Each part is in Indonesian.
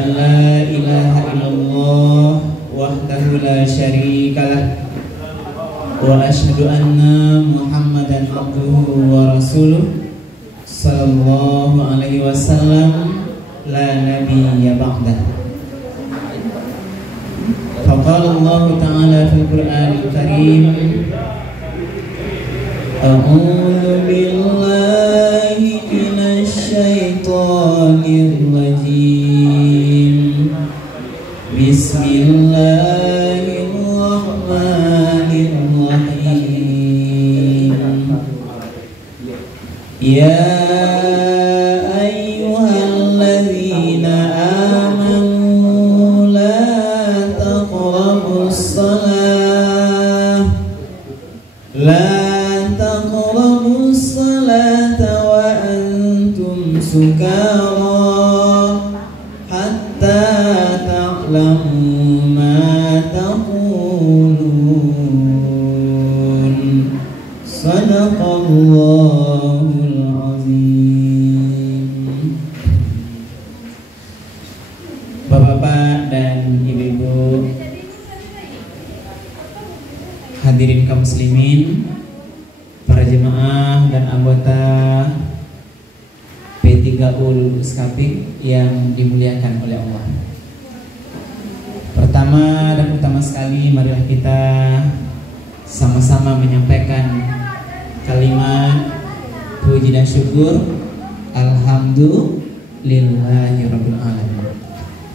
an la ilaha illallah wahdahu la syarikalah wa asyhadu anna Muhammadan abduhu wa rasuluh sallallahu alaihi wasallam la nabiyya ba'dah. Faqala Allah ta'ala fil Qur'anil Karim a'udzu billahi minasy syaithanir rajim. Bismillahirrahmanirrahim. Ya ayyuhalladzina amanu la taqrabus salah wa antum sukara hatta ta'lamu ma taqulun. Sadaqallahul azim. Bapak-bapak dan ibu-ibu, hadirin kaum muslimin, para jemaah dan anggota P3U Uskapik yang dimuliakan oleh Allah. Pertama dan utama sekali, marilah kita sama-sama menyampaikan kalimat puji dan syukur. Alhamdulillahirabbil alamin.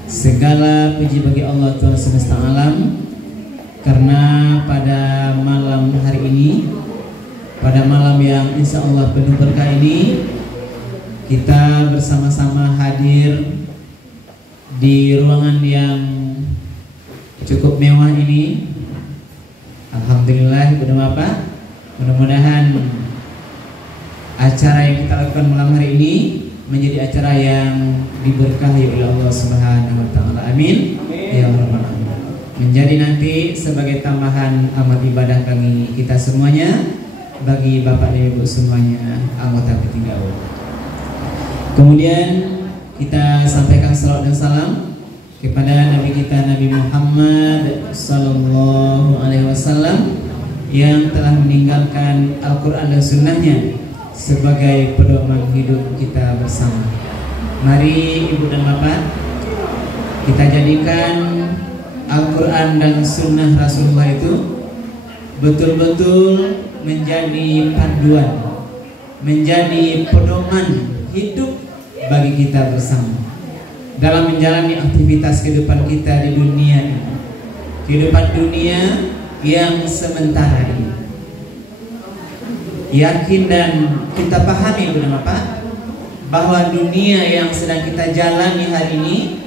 Segala puji bagi Allah Tuhan semesta alam, karena pada malam hari ini, pada malam yang insya Allah penuh berkah ini, kita bersama-sama hadir di ruangan yang cukup mewah ini. Alhamdulillah, mudah-mudahan acara yang kita lakukan malam hari ini menjadi acara yang diberkahi oleh Allah Subhanahu wa taala. Amin. Ya rabbal alamin. Menjadi nanti sebagai tambahan amal ibadah bagi kita semuanya, bagi Bapak dan Ibu semuanya anggota P3U. Kemudian kita sampaikan salawat dan salam kepada Nabi kita Nabi Muhammad sallallahu alaihi wasallam yang telah meninggalkan Al-Quran dan Sunnahnya sebagai pedoman hidup kita bersama. Mari Ibu dan Bapak, kita jadikan Al-Quran dan Sunnah Rasulullah itu betul-betul menjadi panduan, menjadi pedoman hidup bagi kita bersama dalam menjalani aktivitas kehidupan kita di dunia ini, kehidupan dunia yang sementara ini. Yakin dan kita pahami Bapak bahwa dunia yang sedang kita jalani hari ini,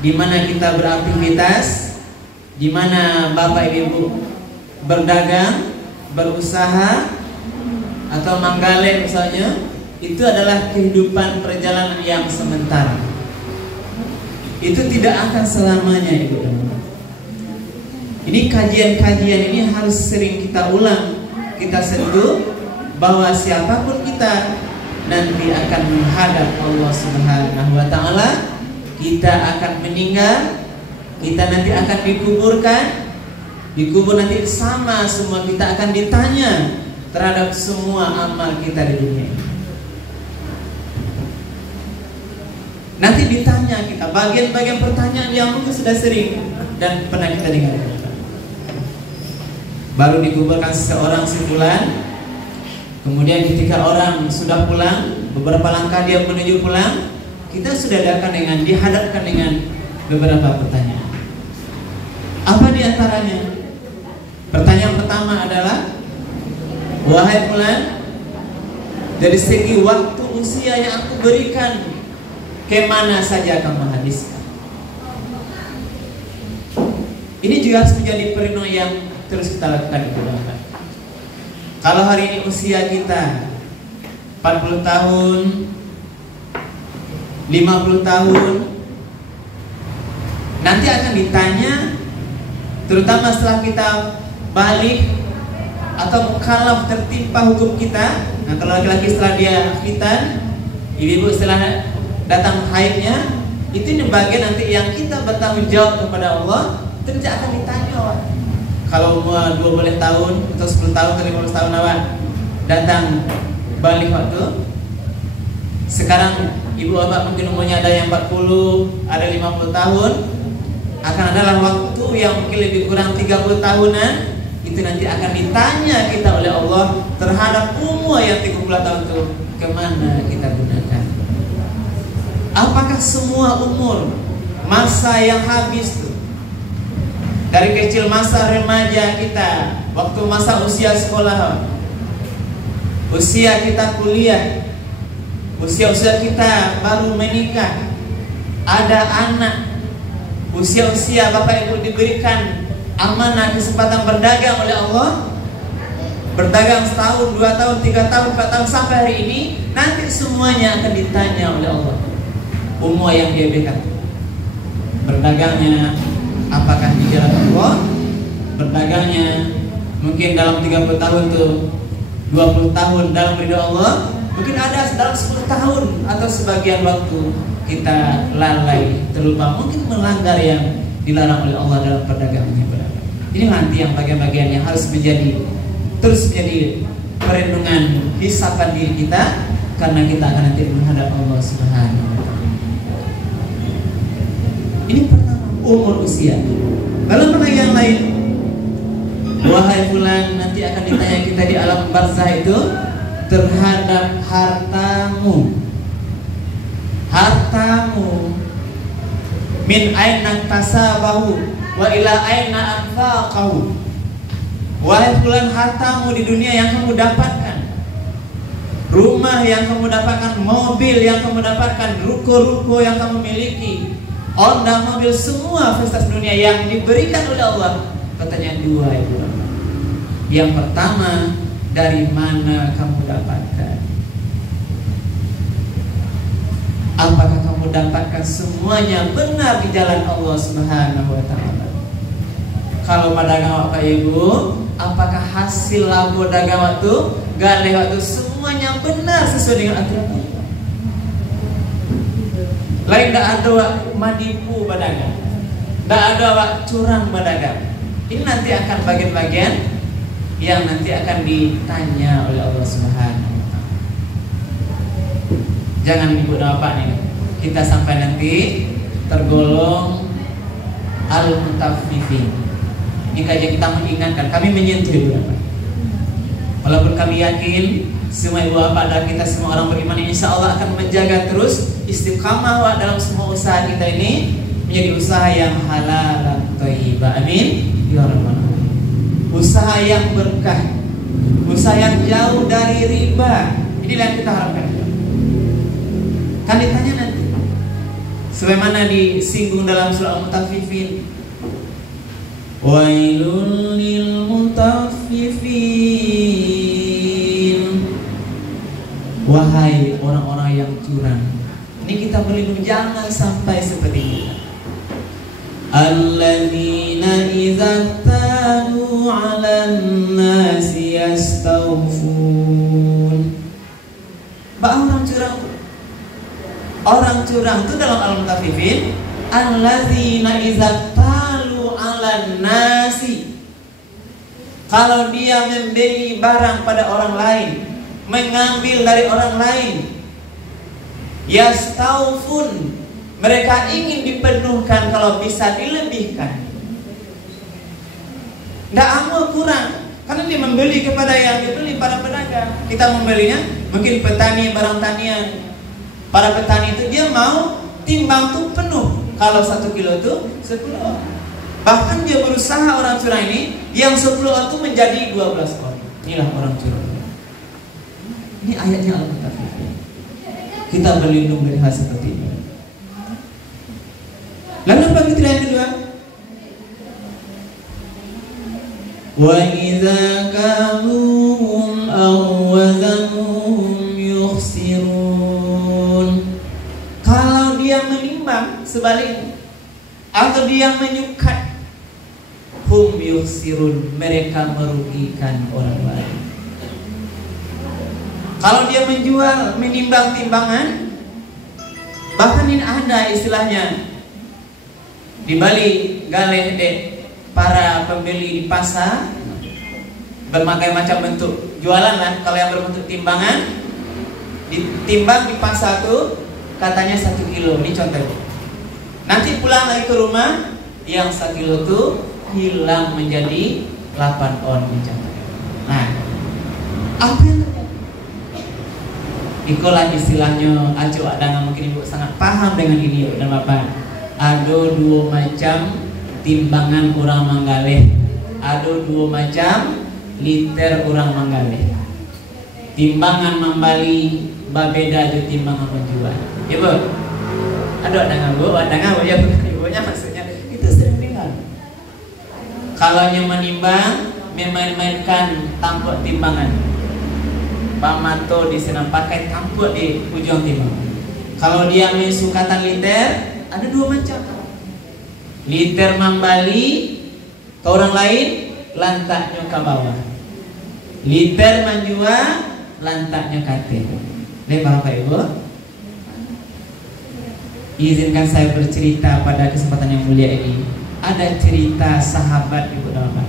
di mana kita beraktivitas, di mana Bapak Ibu berdagang, berusaha atau manggale misalnya, itu adalah kehidupan perjalanan yang sementara. Itu tidak akan selamanya, Ibu dan Bapak. Ini kajian-kajian ini harus sering kita ulang, kita sentuh, bahwa siapapun kita nanti akan menghadap Allah Subhanahu wa taala. Kita akan meninggal, kita nanti akan dikubur nanti sama semua, kita akan ditanya terhadap semua amal kita di dunia. Nanti ditanya kita bagian-bagian pertanyaan yang mungkin sudah sering dan pernah kita dengar. Baru dikuburkan seseorang si fulan, kemudian ketika orang sudah pulang, beberapa langkah dia menuju pulang, kita sudah dihadapkan dengan beberapa pertanyaan. Apa di antaranya? Pertanyaan pertama adalah, wahai fulan, dari segi waktu usia yang aku berikan, kemana saja kamu habiskan? Ini juga harus menjadi perenungan yang terus kita lakukan. Kalau hari ini usia kita 40 tahun, 50 tahun, nanti akan ditanya, terutama setelah kita balik atau mukallaf tertimpa hukum kita. Nah, kalau laki-laki setelah dia khitan, ibu-ibu setelah datang haidnya, Itu di bagian nanti yang kita bertanggung jawab kepada Allah, itu akan ditanya awak. Kalau umur 20 tahun atau 10 tahun atau 15 tahun awak datang balik waktu. Sekarang ibu bapak mungkin umurnya ada yang 40, ada 50 tahun. Akan adalah waktu yang mungkin lebih kurang 30 tahunan. Itu nanti akan ditanya kita oleh Allah terhadap umur yang 30 tahun itu kemana kita gunakan. Apakah semua umur masa yang habis tuh, dari kecil masa remaja kita, waktu masa usia sekolah, usia kita kuliah, usia-usia kita baru menikah, ada anak, usia-usia bapak ibu diberikan amanah kesempatan berdagang oleh Allah, berdagang setahun, 2 tahun, 3 tahun, 4 tahun sampai hari ini, nanti semuanya akan ditanya oleh Allah. Umur yang dia berikan, berdagangnya apakah di jalan Allah, berdagangnya mungkin dalam 30 tahun tuh 20 tahun dalam ridha Allah, mungkin ada dalam 10 tahun atau sebagian waktu kita lalai, terlupa, mungkin melanggar yang dilarang oleh Allah dalam perdagangannya. Ini nanti yang bagian-bagian yang harus terus menjadi perlindungan hisapan diri kita, karena kita akan nanti menghadap Allah Subhanahu wa Ta'ala. Ini pertama, umur usia. Dalam pertanyaan lain, wahai fulan, nanti akan ditanya kita di alam barzah itu terhadap hartamu. Hartamu, min aina tasabahu wa ila aina anfaqahu. Wahai fulan, hartamu di dunia yang kamu dapatkan, rumah yang kamu dapatkan, mobil yang kamu dapatkan, ruko-ruko yang kamu miliki, Honda, mobil, semua fasilitas dunia yang diberikan oleh Allah. Katanya 2 ibu. Yang pertama, dari mana kamu dapatkan? Apakah kamu dapatkan semuanya benar di jalan Allah Subhanahu wa Ta'ala? Kalau pedagang Bapak Ibu, apakah hasil labo dagang waktu galih waktu semuanya benar sesuai dengan aturan Allah? Lain tidak ada wak manipu pedagang, tidak ada wak curang pedagang. Ini nanti akan bagian-bagian yang nanti akan ditanya oleh Allah Subhanahu wa Ta'ala. Jangan ibu dan bapak nih, kita sampai nanti tergolong al-mutaffifin. Ini kajian kita mengingatkan, kami menyentuh ibu dan bapak. Walaupun kami yakin semua ibu bapak dan kita semua orang beriman insya Allah akan menjaga terus istiqamah dalam semua usaha kita ini menjadi usaha yang halal dan thayyibah. Amin ya rabbal alamin. Usaha yang berkah, usaha yang jauh dari riba. Inilah yang kita harapkan. Kan ditanya nanti, sebagaimana disinggung dalam surah Al-Mutaffifin, wailul lil mutaffifin, wahai orang-orang yang curang. Ini kita berlindung jangan sampai seperti ini. Alladzina idza talu 'alan nasi yastawfun. Orang curang itu dalam Al-Mutaffifin, alladzina idza talu 'alan nasi. Kalau dia membeli barang pada orang lain, mengambil dari orang lain, yastawfun, mereka ingin dipenuhkan, kalau bisa dilebihkan. Tidak amal kurang, karena dia membeli kepada yang dibeli para pedagang. Kita membelinya mungkin petani barang tanian. Para petani itu dia mau timbang tuh penuh. Kalau 1 kilo itu 10. Bahkan dia berusaha orang curang ini yang 10 itu menjadi 12 orang. Inilah orang curang. Ini ayatnya Al-Mutaffifin. Kita berlindung dari hal seperti ini. Lalu apa kita yang kedua? Wa idza kaluhum aw wazanuhum yukhsirun. Kalau dia menimbang sebaliknya atau dia menyukat, hum yukhsirun, mereka merugikan orang lain. Kalau dia menjual, menimbang timbangan, Bahkan ini ada istilahnya di Bali, galeh dek para pembeli di pasar berbagai macam bentuk jualan lah. Kalau yang berbentuk timbangan, ditimbang di pasar tuh katanya 1 kilo. Ini contoh. Nanti pulang lagi ke rumah, yang 1 kilo tuh hilang menjadi 8 on. Nah, apa yang terjadi? Itulah istilahnya acu adang, mungkin ibu sangat paham dengan ini dan bapak. Ada 2 macam timbangan orang manggaleh, ada 2 macam liter orang manggaleh. Timbangan membali babeda jo timbangan menjual. Ya bu, ada bu ya ibunya maksudnya itu sering dengar. Kalau yang menimbang memainkan tampuk timbangan, pamato di sana pakai tampuk di ujung timbangan. Kalau dia main sukatan liter, ada 2 macam. Liter membali ke orang lain, lantaknya ke bawah. Liter menjual, lantaknya kate. Lepas Bapak Ibu, izinkan saya bercerita pada kesempatan yang mulia ini. Ada cerita sahabat Ibu dan Bapak,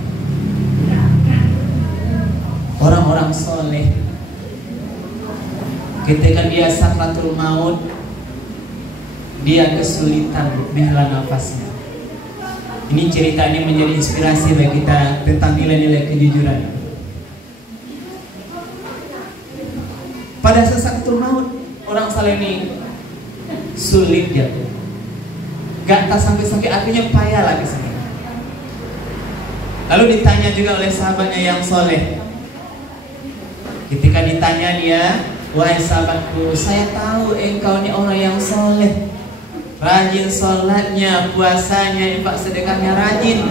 orang-orang soleh. Ketika dia sakratul maut, dia kesulitan menghela nafasnya. Ini cerita ini menjadi inspirasi bagi kita tentang nilai-nilai kejujuran. Pada sakratul maut, orang saleh ini sulit jatuh. Gak tak sampai-sampai, artinya payah lagi sini. Lalu ditanya juga oleh sahabatnya yang soleh. Ketika ditanya dia, wahai sahabatku, saya tahu engkau ini orang yang soleh, rajin sholatnya, puasanya, infak sedekahnya rajin.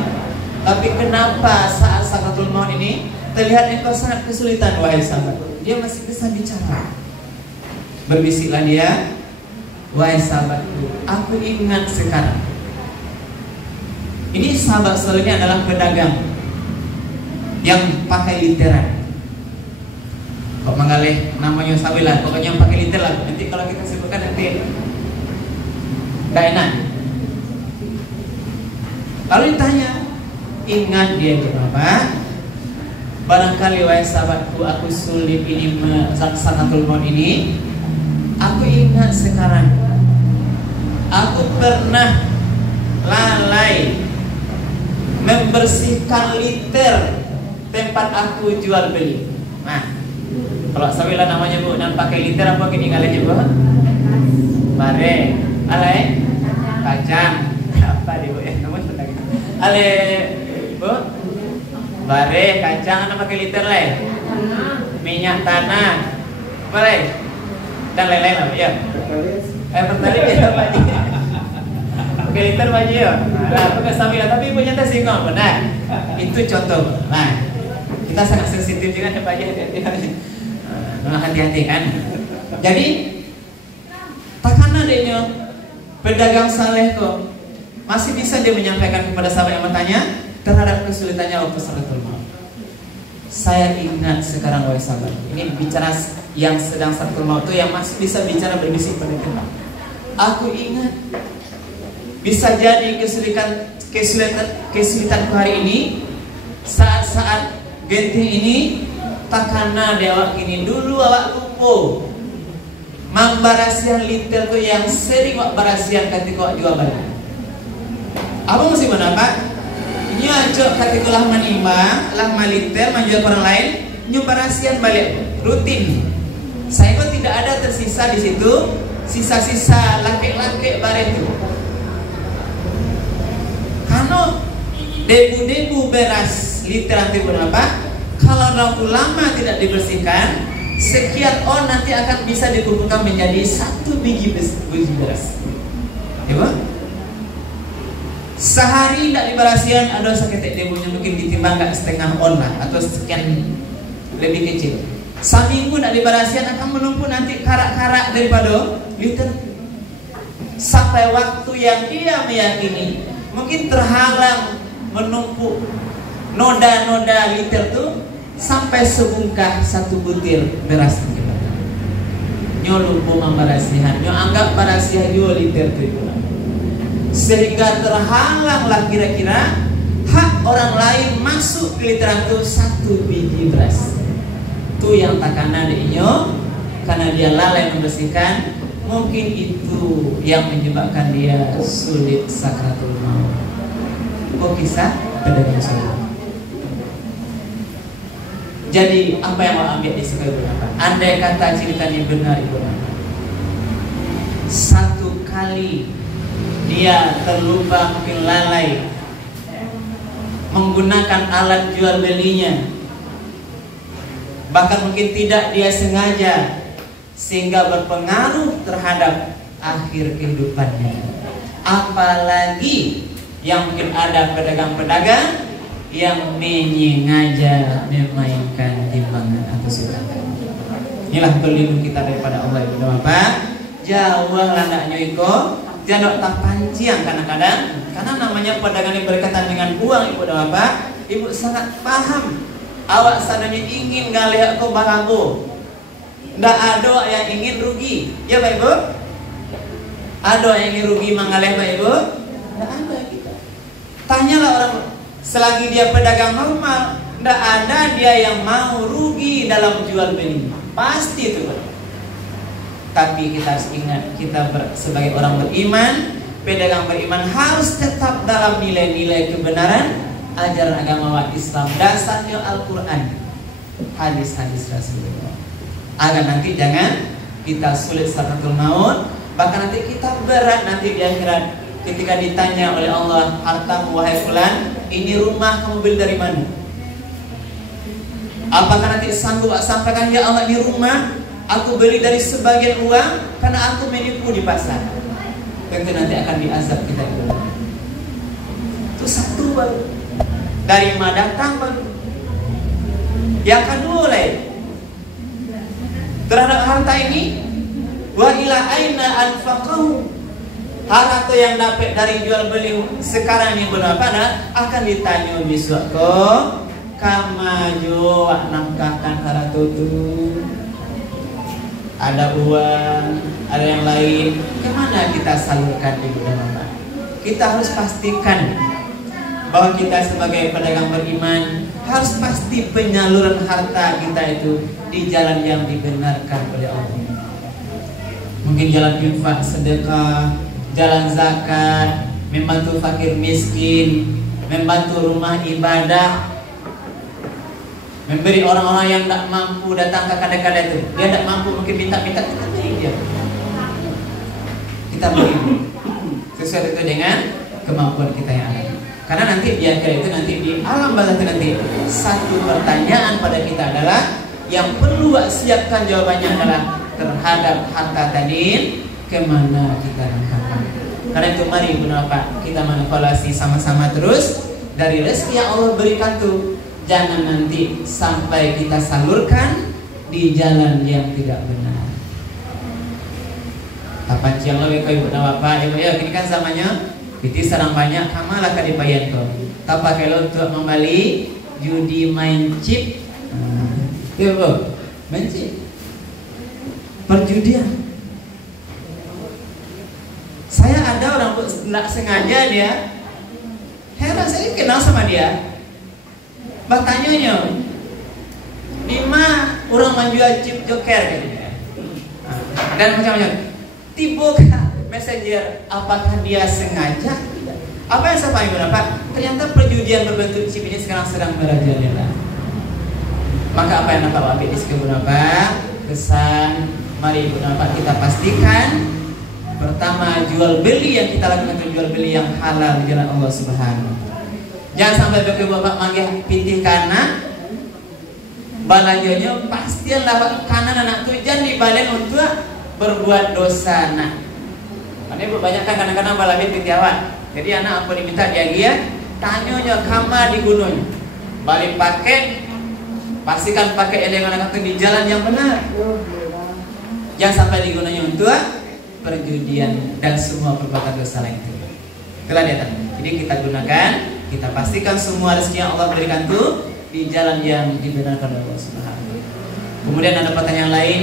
Tapi kenapa saat sakratul maut ini terlihat engkau sangat kesulitan, wahai sahabatku? Dia masih bisa bicara. Berbisiklah dia, wahai sahabatku, aku ingat sekarang. Ini sahabat soleh ini adalah pedagang yang pakai literan. Kok manggaleh namanya sawilah, pokoknya yang pakai liter lah. Nanti kalau kita sebutkan nanti gak enak. Lalu ditanya, ingat dia kenapa? Barangkali wahai sahabatku, aku sulit ini sakratul maut ini. Aku ingat sekarang, aku pernah lalai membersihkan liter tempat aku jual beli. Nah, kalau sawilah namanya bu, dan pakai liter apa gini kalian bu? Bare, alai, kacang, apa dia bu? Namanya lagi. Ale, bu, bare, kacang, apa pakai liter lah? Minyak tanah, boleh? Dan lain-lain lah ya. Pertalite ya Pak Ji. Oke, liter Pak Ji ya. Nah, pakai sawilah, tapi ibunya teh singgung, benar. Itu contoh. Nah, kita sangat sensitif juga ya Pak Ji. Hati-hati kan. Jadi takkan adanya pedagang saleh kok masih bisa dia menyampaikan kepada sahabat yang bertanya terhadap kesulitannya waktu sakratul maut. Saya ingat sekarang wahai sahabat, ini bicara yang sedang sakratul maut itu yang masih bisa bicara berbisik pada kita. Aku ingat, bisa jadi kesulitanku hari ini saat-saat genting ini takana dewa kini dulu awak lupa mambarasian liter tu yang sering awak barasian ketika awak jual balik. Apa mesti mendapat? Nyocok ketika lah menimbang, lah maliter menjual orang lain, nyubarasian balik rutin. Saya kok tidak ada tersisa di situ sisa-sisa laki-laki bareng itu. Karena debu-debu beras liter nanti berapa? Kalau terlalu lama tidak dibersihkan, sekian on nanti akan bisa dikumpulkan menjadi 1 biji beras. Ya Pak? Sehari tidak diberasihan ada seketek debunya mungkin ditimbang nggak setengah on lah atau sekian lebih kecil. Seminggu tidak diberasihan akan menumpuk nanti karak-karak daripada liter. Sampai waktu yang dia meyakini mungkin terhalang menumpuk noda-noda liter tuh sampai sebungkah 1 butir beras. nyo lupa membarasihan, nyo anggap barasihan jual liter tu, sehingga terhalanglah kira-kira hak orang lain masuk ke literan itu 1 biji beras. Itu yang takana nyo karena dia lalai membersihkan, mungkin itu yang menyebabkan dia sulit sakratul maut. Kok kisah pedagang surga. Jadi apa yang mau ambil di sini Ibu Napa? Andai kata ceritanya benar Ibu Napa, 1 kali dia terlupa, mungkin lalai menggunakan alat jual belinya, bahkan mungkin tidak dia sengaja, sehingga berpengaruh terhadap akhir kehidupannya. Apalagi yang mungkin ada pedagang-pedagang yang menyengaja memainkan timbangan atau silakan. Inilah berlindung kita daripada Allah Ibu Bapak. Jauh landaknya iko, jangan tak panciang kadang-kadang, karena namanya pedagang yang berkaitan dengan uang Ibu Bapak. Ibu sangat paham. Awak sadanya ingin galih aku barago, ndak ada yang ingin rugi, ya Pak Ibu? Ada yang ingin rugi mengalih Pak Ibu? Ndak ada kita. Tanyalah orang, selagi dia pedagang normal, ndak ada dia yang mau rugi dalam jual beli, pasti itu Pak. Tapi kita harus ingat, kita sebagai orang beriman, pedagang beriman harus tetap dalam nilai-nilai kebenaran ajaran agama Islam. Dasarnya Al-Quran, hadis-hadis Rasulullah. Agar nanti jangan kita sulit sakratul maut, bahkan nanti kita berat nanti di akhirat ketika ditanya oleh Allah, hartamu wahai fulan, ini rumah kamu beli dari mana? Apakah nanti sanggup sampaikan, ya Allah, ini rumah aku beli dari sebagian uang karena aku menipu di pasar. Tentu nanti akan diazab kita itu. Itu satu baru. Dari mana datang baru. Yang kedua lain, terhadap harta ini, wa ila aina anfaqahu. Harta yang dapat dari jual beli sekarang ini berapa akan ditanya besok kok kamajo nafkahkan harta itu. Ada uang, ada yang lain, kemana kita salurkan Ibu Bapak? Kita harus pastikan bahwa kita sebagai pedagang beriman harus pasti penyaluran harta kita itu di jalan yang dibenarkan oleh Allah. Mungkin jalan infak, sedekah, jalan zakat, membantu fakir miskin, membantu rumah ibadah, memberi orang-orang yang tidak mampu datang ke kadang-kadang itu. Dia tidak mampu, mungkin minta-minta, kita beri dia. Kita beri sesuai itu dengan kemampuan kita yang ada. Karena nanti di akhir itu, nanti di alam barzakh nanti, satu pertanyaan pada kita adalah yang perlu siapkan jawabannya adalah terhadap harta tadi, kemana kita nangkapkan. Karena itu mari Ibu Bapak, kita mengevaluasi sama-sama terus dari rezeki yang Allah berikan tuh. Jangan nanti sampai kita salurkan di jalan yang tidak benar. Kapan siang lebih kau Ibu Bapak, Ibu ya, ini kan zamannya itu sarang banyak kamalah kadipayan kau. Tapa kalau untuk membeli judi main chip, Ibu, main chip, perjudian. Saya ada orang tidak sengaja dia, heran saya kenal sama dia. Bertanya di mana orang menjual chip joker gitu. Dan macam-macam. Tiba messenger, apakah dia sengaja? Tidak. Apa yang saya pahami Bapak? Ternyata perjudian berbentuk chip ini sekarang sedang merajalela. Maka apa yang dapat ambil di sini Bapak? Kesan, mari Bapak kita pastikan. Pertama, jual beli yang kita lakukan itu jual beli yang halal di jalan Allah Subhanahu. Jangan sampai Bapak manggih pitih kanan, balajonya pasti dapat kanan anak tujuan dibalen untuk berbuat dosa nak. Karena banyak kan kadang-kadang balanya pitih awak. Jadi anak apa diminta dia tanyanya kama di gunung, balik pakai, pastikan pakai yang anak di jalan yang benar. Jangan sampai di gunungnya untuk perjudian dan semua perbuatan dosa lain itu. Itulah dia. Jadi kita gunakan, kita pastikan semua rezeki yang Allah berikan itu di jalan yang dibenarkan oleh Allah Subhanahu. Kemudian ada pertanyaan lain,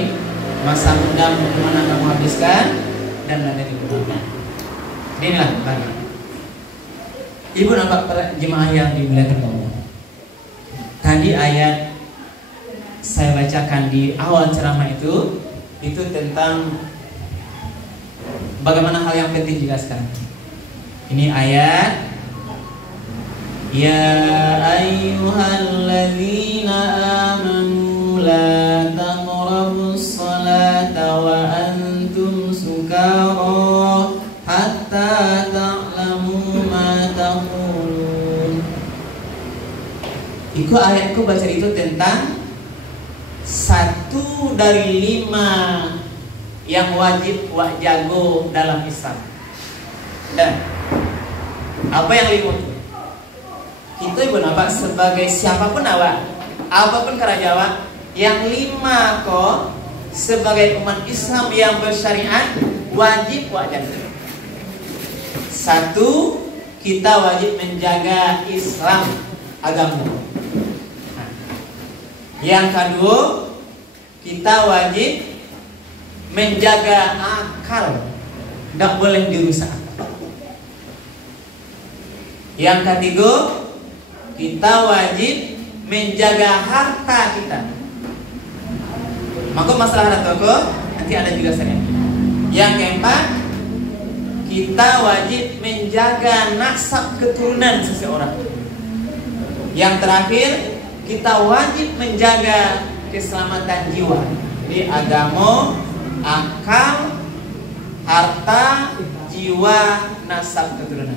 masa muda bagaimana kamu habiskan dan ada di rumah. Inilah bagi ibu bapak jemaah yang dimuliakan Allah. Tadi ayat saya bacakan di awal ceramah itu tentang bagaimana hal yang penting dijelaskan. Ini ayat, ya ayyuhalladzina amanu la taqrabus salata wa antum sukara hatta ta'lamu ma taqulun. Iku ayatku baca itu tentang 1 dari 5 yang wajib wak jago dalam Islam. Dan apa yang 5 itu? Kita ibu bapak sebagai siapapun awak, apapun kerajaan, yang 5 kok sebagai umat Islam yang bersyariat wajib wak jago. 1, kita wajib menjaga Islam agama. Yang kedua, kita wajib menjaga akal, tidak boleh dirusak. Yang ketiga, kita wajib menjaga harta kita. Maka masalah harta nanti ada juga saya. Yang keempat, kita wajib menjaga nasab keturunan seseorang. Yang terakhir, kita wajib menjaga keselamatan jiwa di agama, akal, harta, jiwa, nasab keturunan.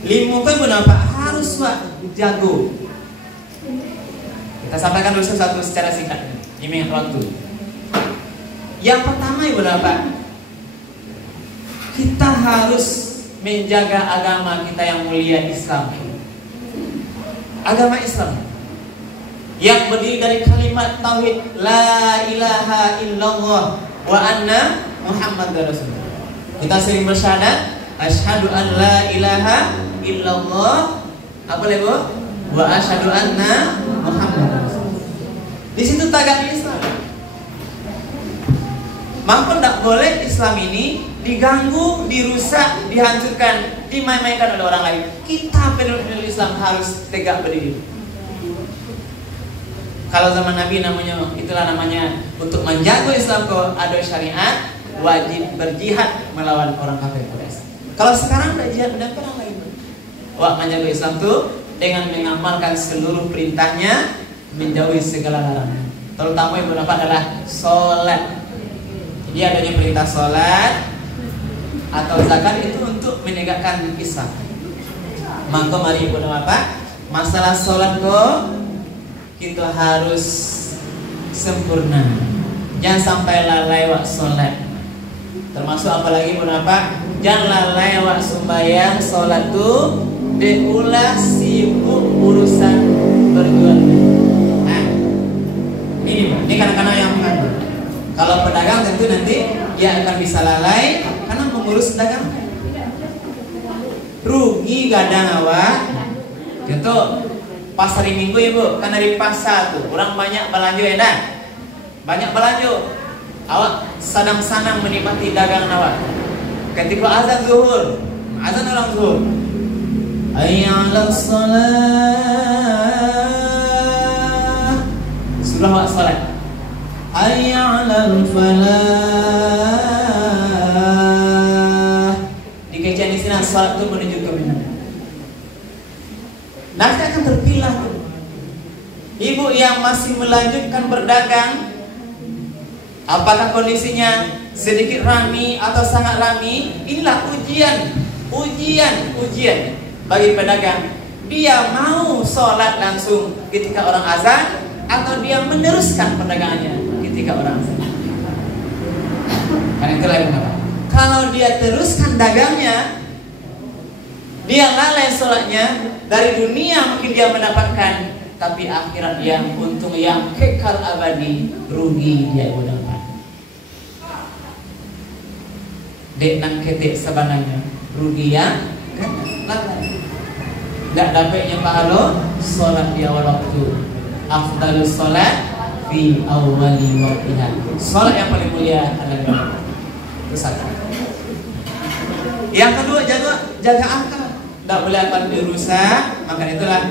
5 kan kenapa harus jago. Kita sampaikan dulu satu secara singkat. Ini waktu. Yang pertama ibu bapak, kita harus menjaga agama kita yang mulia, Islam. Agama Islam yang berdiri dari kalimat tauhid la ilaha illallah wa anna Muhammadar Rasulullah. Kita sering bersyahadat asyhadu an la ilaha illallah apa lagi bu? Wa asyhadu anna Muhammadar Rasulullah. Di situ tagak Islam. Maka tidak boleh Islam ini diganggu, dirusak, dihancurkan, dimain-mainkan oleh orang lain. Kita penduduk Islam harus tegak berdiri. Kalau zaman Nabi itulah namanya untuk menjaga Islam kok ada syariat, wajib berjihad melawan orang kafir Quraisy. Kalau sekarang udah jihad dengan orang lain. Wah, menjaga Islam tuh dengan mengamalkan seluruh perintahnya, menjauhi segala larangan. Terutama yang beberapa adalah sholat. Jadi adanya perintah sholat atau zakat itu untuk menegakkan Islam. Maka mari beberapa masalah sholat kok kita harus sempurna. Jangan sampai lalai wak sholat. Termasuk apalagi kenapa? Jangan lalai wak sembahyang sholat tuh diulah sibuk urusan berjualan. Nah, ini kadang-kadang yang mengandung. Kalau pedagang tentu nanti dia akan bisa lalai karena mengurus dagang. Rugi gadang awak. Contoh pas hari Minggu ibu, kan dari pasar tuh orang banyak belanja enak, banyak belanja. Awak sadang-sadang menikmati dagangan awak. Ketika azan zuhur, azan orang zuhur, hayya 'alas shalah, sudah awak salat. Hayya 'alal falah. Dikecen di sini salat itu menuju ke mana? Nanti akan terpilah. Ibu yang masih melanjutkan berdagang, apakah kondisinya sedikit rami atau sangat rami? Inilah ujian bagi pedagang. Dia mau sholat langsung ketika orang azan, atau dia meneruskan perdagangannya ketika orang azan. Karena itulah yang mengapa. Kalau dia teruskan dagangnya, dia lalai sholatnya, dari dunia mungkin dia mendapatkan, tapi akhirat yang untung yang kekal abadi, rugi dia mendapat. Dek nang ketik sebenarnya rugi yang kan lalai. Gak dapatnya pahala sholat di awal waktu. Afdalus sholat fi awwali waqtiha. Salat yang paling mulia adalah itu satu. Yang kedua, jaga akal. Tidak boleh akan dirusak. Maka itulah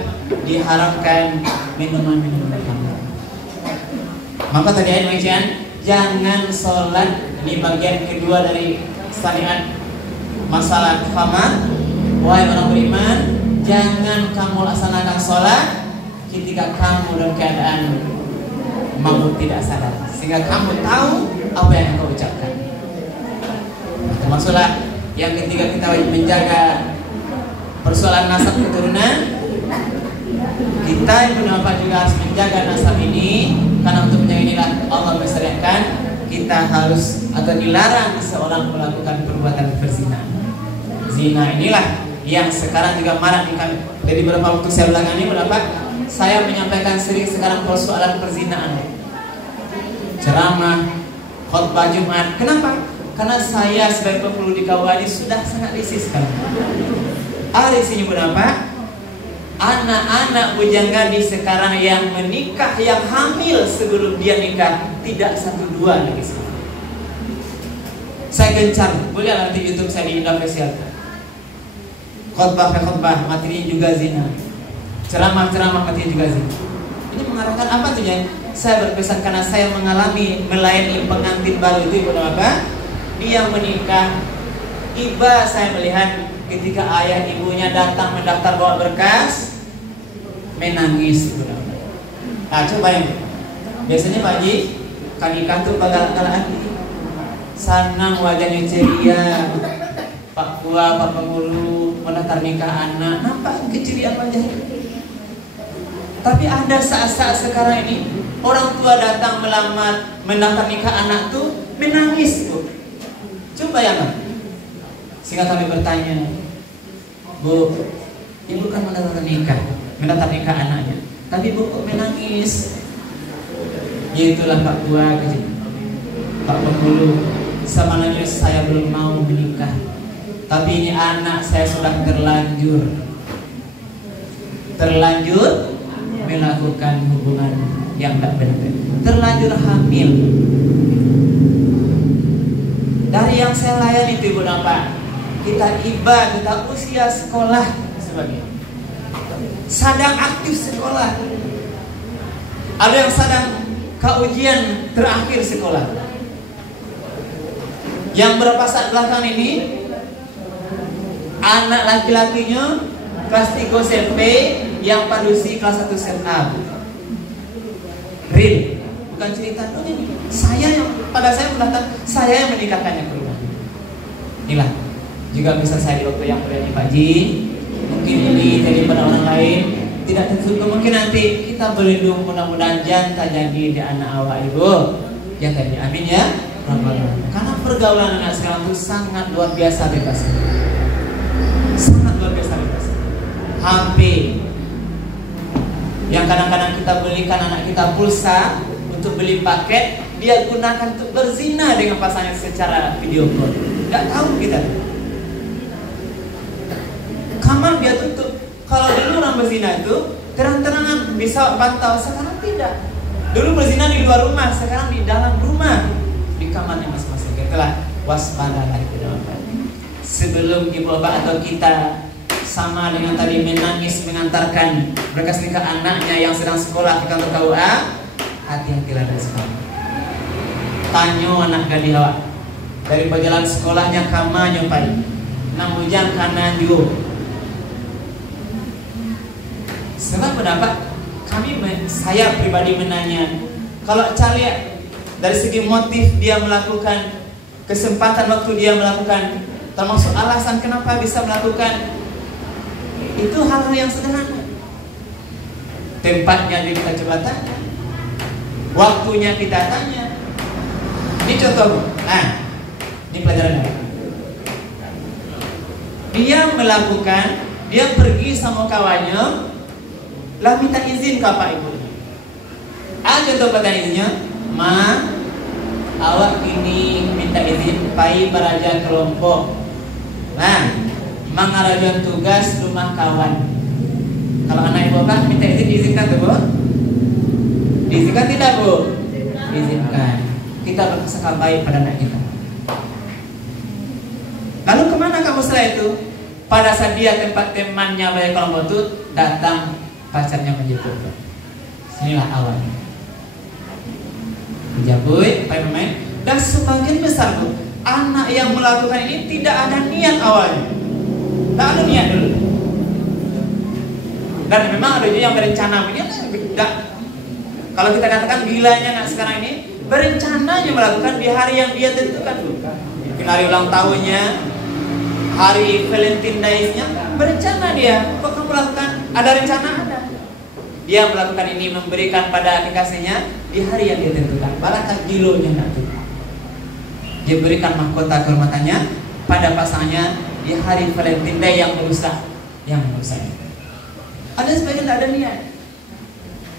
diharamkan minuman-minuman berkhamar. Maka tadi ayat mengajian, jangan sholat. Ini bagian kedua dari syariat masalah khamar. Wahai orang beriman, jangan kamu laksanakan sholat ketika kamu dalam keadaan mabuk tidak sadar, sehingga kamu tahu apa yang kau ucapkan. Termasuklah yang ketiga, kita wajib menjaga persoalan nasab keturunan. Kita Ibu Bapak juga harus menjaga nasab ini, karena untuk menjaga inilah Allah mensyariatkan kita harus atau dilarang seorang melakukan perbuatan berzina. Zina inilah yang sekarang juga marak di kami. Dari beberapa waktu saya belakangan ini Bapak, saya menyampaikan sering sekarang persoalan perzinaan, ceramah, khutbah Jumat. Kenapa? Karena saya sebagai penghulu di KUA ini sudah sangat risih sekarang. Risihnya berapa? Anak-anak bujang gadis sekarang yang menikah, yang hamil sebelum dia nikah tidak 1-2 lagi sekarang. Saya gencar, boleh nanti YouTube saya di Indonesia. Khutbah materinya juga zina, ceramah materinya juga zina. Ini mengarahkan apa tuh ya? Saya berpesan karena saya mengalami melayani pengantin baru itu Ibu Bapak. Dia menikah, tiba saya melihat ketika ayah ibunya datang mendaftar bawa berkas, menangis Ibu Bapak. Nah coba yang biasanya Pak Haji kan nikah tuh galak-galakan, senang wajahnya ceria, Pak Tua, Pak Penghulu mendaftar nikah anak, nampak keceriaan wajahnya. Tapi ada saat-saat sekarang ini orang tua datang melamar mendaftar nikah anak tuh menangis Bu. Coba ya Pak. Sehingga kami bertanya, Bu, ibu kan mendaftar nikah anaknya, tapi Bu kok menangis? Itulah Pak Tua, Pak Penghulu, sebenarnya saya belum mau menikah, tapi ini anak saya sudah terlanjur melakukan hubungan yang tak benar, terlanjur hamil. Dari yang saya layani itu Ibu Bapak, kita iba, kita usia sekolah sebagai sedang aktif sekolah, ada yang sedang ujian terakhir sekolah. Yang berapa saat belakang ini anak laki-lakinya kelas 3 SMP, yang padusi kelas 1 SMA. Real, bukan cerita dong ini. Saya yang pada saya mendaftar, saya yang menikahkannya ke rumah. Inilah juga bisa saya di waktu yang berani Pak Ji. Mungkin ini daripada orang lain tidak tentu, mungkin nanti kita berlindung, mudah-mudahan jangan terjadi di anak awak Ibu. Ya kan ya, amin ya. Karena pergaulan anak sekarang itu sangat luar biasa bebas. Sangat luar biasa bebas. HP yang kadang-kadang kita belikan anak kita pulsa untuk beli paket, dia gunakan untuk berzina dengan pasangan secara video call. Tidak tahu kita. Kamar dia tutup. Kalau dulu orang berzina itu terang-terangan bisa pantau, sekarang tidak. Dulu berzina di luar rumah, sekarang di dalam rumah, di kamarnya masing-masing. Itulah waspadalah itu. Sebelum ibu bapak atau kita sama dengan tadi menangis mengantarkan berkas nikah anaknya yang sedang sekolah di kantor KUA, hati-hatilah dari sekolah. Tanyo anak gadis awak dari perjalanan sekolahnya kamanya pai, nang hujan kanan juga. Sebab pendapat saya pribadi menanya, kalau cari dari segi motif dia melakukan, kesempatan waktu dia melakukan, termasuk alasan kenapa bisa melakukan, itu hal-hal yang sederhana. Tempatnya kita coba tanya, waktunya kita tanya. Ini contoh, ini pelajaran. Dia melakukan, dia pergi sama kawannya, lah minta izin ke Pak Ibu. Contoh pertanyaan izinnya, Ma, awak ini minta izin pai beraja kelompok. Mengarajuan tugas rumah kawan. Kalau anak ibu bapak minta izin diizinkan tuh Bu? Diizinkan tidak Bu? Diizinkan. Kita berprasangka baik pada anak kita. Lalu kemana kamu setelah itu? Pada saat dia tempat temannya banyak kelompok itu, datang pacarnya menjemput. Inilah awalnya. Menjemput, main-main. Dan sebagian besar Bu, anak yang melakukan ini tidak ada niat awalnya. Tidak ada niat dulu. Dan memang ada juga yang berencana ini tidak. Kalau kita katakan gilanya nggak sekarang ini, berencananya melakukan di hari yang dia tentukan dulu. Mungkin hari ulang tahunnya, hari Valentine Days-nya, berencana dia. Kok kamu lakukan? Ada rencana? Ada. Dia melakukan ini, memberikan pada kekasihnya di hari yang dia tentukan. Balakah gilonya nanti. Dia berikan mahkota kehormatannya pada pasangannya di hari Valentine Day yang merusak. Ada sebagian tidak ada niat.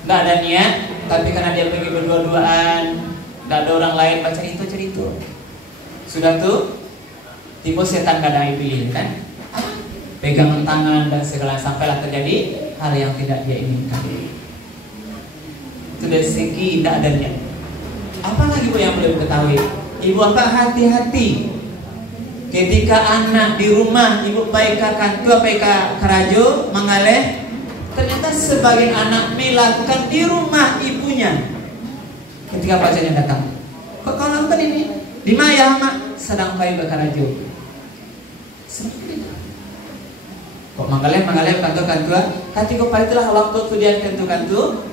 Tidak ada niat, tapi karena dia pergi berdua-duaan, tidak ada orang lain baca itu. Sudah tuh, tipe setan gak ada pilih kan? Pegangan tangan dan segala sampailah terjadi hal yang tidak dia inginkan. Itu dari segi tidak ada niat. Apalagi Bu yang boleh ketahui? Ibu apa hati-hati ketika anak di rumah ibu baik kantu apa karajo mengaleh. Ternyata sebagian anak melakukan di rumah ibunya ketika pacarnya datang. Kok kau lakukan ini? Di mana ya mak? Sedang baik bakarajo. Kok mangaleh kantu kati kok paitulah waktu tu dia tentukan tu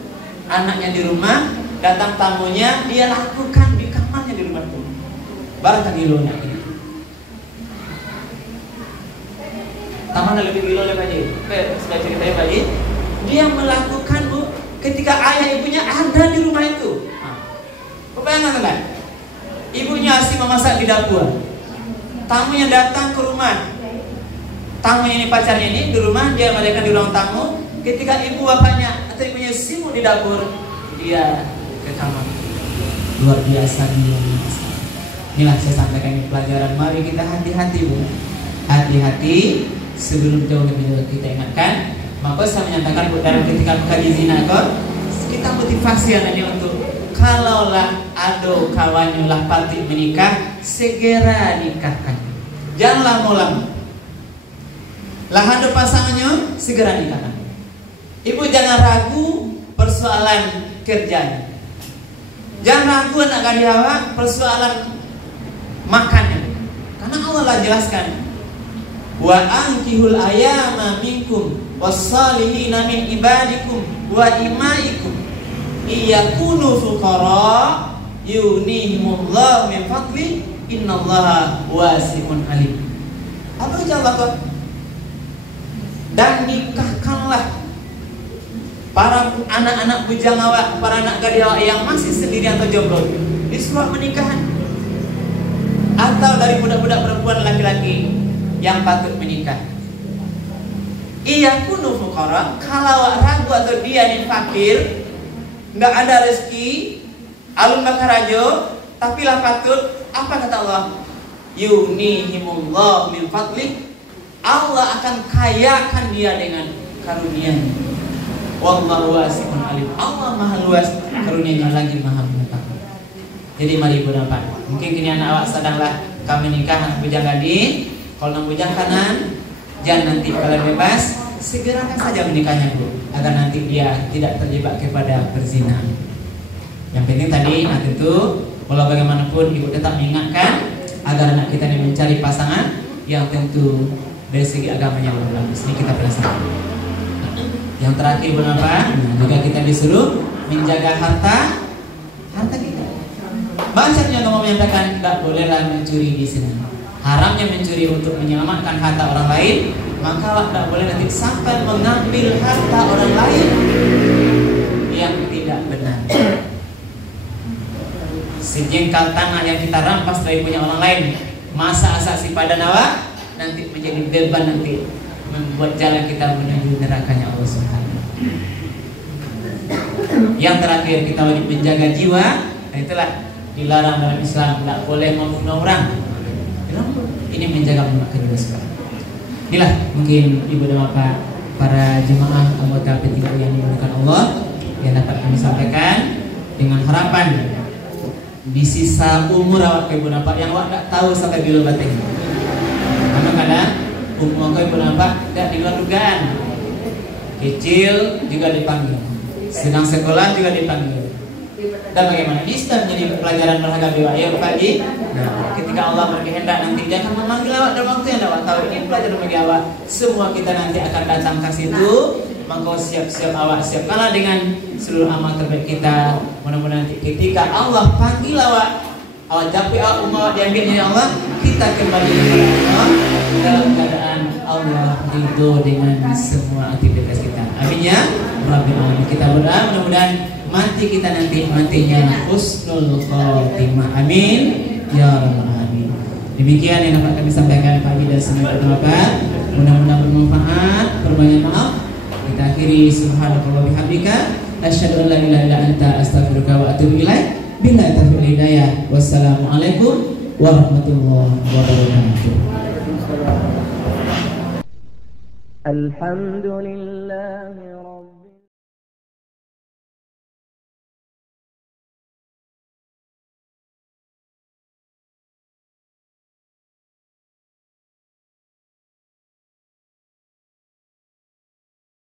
anaknya di rumah datang tamunya dia lakukan di kamarnya di rumah tu. Barang gilonya ini. Taman lebih gilo lebih aja. Sudah ceritanya Pak Ji. Dia melakukan Bu ketika ayah ibunya ada di rumah itu. Kebayangkan kan? Ibunya asli memasak di dapur. Tamunya datang ke rumah. Tamunya ini pacarnya ini di rumah dia merayakan di ruang tamu. Ketika ibu bapaknya atau ibunya sibuk di dapur, dia ke kamar. Luar biasa dia. Inilah saya sampaikan ini pelajaran. Mari kita hati-hati Bu. Hati-hati sebelum jauh lebih jauh kita ingatkan. Maka saya menyatakan dalam ketika mengkaji zina kita motivasi anaknya untuk kalaulah ado kawannya lah pati menikah segera nikahkan. Janganlah lama. Lah ado pasangannya segera nikahkan. Ibu jangan ragu persoalan kerjanya. Jangan ragu anak kadihawa persoalan makannya. Karena Allah lah jelaskan wa ankihul ayama minkum wassalihina min ibadikum wa imaikum iyakunu fuqara yunihimullahu min fadli innallaha wasi'un alim. Apa ucapan Allah? Dan nikahkanlah para anak-anak bujang awak, para anak gadis awak yang masih sendiri atau jomblo disuruh menikahan, atau dari budak-budak perempuan laki-laki yang patut menikah. Iya kunu fuqara, kalau ragu atau dia ini fakir, nggak ada rezeki, alun bakarajo, tapi lah patut. Apa kata Allah? Yunihimullah min fadli, Allah akan kayakan dia dengan karunia-Nya. Wallahu wasi'un alim. Allah maha luas karunia-Nya lagi maha mengetahui. Jadi mari ibu dapat. Mungkin kini anak awak sedanglah kami nikah anak bujang gadis. Kalau nak bujang kanan, jangan nanti kalau bebas, segerakan saja menikahnya Bu, agar nanti dia tidak terjebak kepada perzinahan. Yang penting tadi, nah tentu, walau bagaimanapun ibu tetap mengingatkan agar anak kita ini mencari pasangan yang tentu dari segi agamanya bagus. Ini kita penasaran. Yang terakhir berapa? Nah, juga kita disuruh menjaga harta kita. Bahasanya ngomong menyampaikan tidak bolehlah mencuri di sini. Haramnya mencuri untuk menyelamatkan harta orang lain, maka tidak boleh nanti sampai mengambil harta orang lain yang tidak benar. Sejengkal tanah yang kita rampas dari punya orang lain, masa asasi pada nawa nanti menjadi beban, nanti membuat jalan kita menuju nerakanya Allah Subhanahu. Yang terakhir kita wajib menjaga jiwa. Nah itulah dilarang dalam Islam, tidak boleh membunuh orang. Ini menjaga memakai jiwa sekarang. Inilah mungkin ibu dan bapak para jemaah anggota P3U yang dimuliakan Allah yang dapat kami sampaikan. dengan harapan di sisa umur awak ibu bapak yang awak tak tahu sampai bila batin. Karena kadang umur ibu bapak tidak di luar dugaan. Kecil juga dipanggil, sedang sekolah juga dipanggil. Dan bagaimana bisa menjadi pelajaran berharga bagi awak pagi? Nah, ketika Allah berkehendak nanti dia akan memanggil awak dalam waktu yang awak tahu. Ini pelajaran bagi awak. Semua kita nanti akan datang ke situ. Maka siap-siap awak, siapkanlah dengan seluruh amal terbaik kita. Mudah-mudahan nanti ketika Allah panggil awak japi awak umur diambilnya Allah, kita kembali kepada Allah dalam keadaan Allah ridho dengan semua aktivitas kita. Amin ya Rabbil alamin. Kita berdoa mudah-mudahan mati kita nanti matinya husnul khotimah. Amin ya Rabbal alamin. Demikian yang dapat kami sampaikan pagi dan semua bermanfaat. Mudah-mudahan bermanfaat. Berbanyak maaf. Kita akhiri subhanallahi bihamdika asyhadu an la ilaha illa anta astaghfiruka wa atubu ilaik. Billahi taufiq wal hidayah. Wassalamualaikum warahmatullahi wabarakatuh. Alhamdulillah.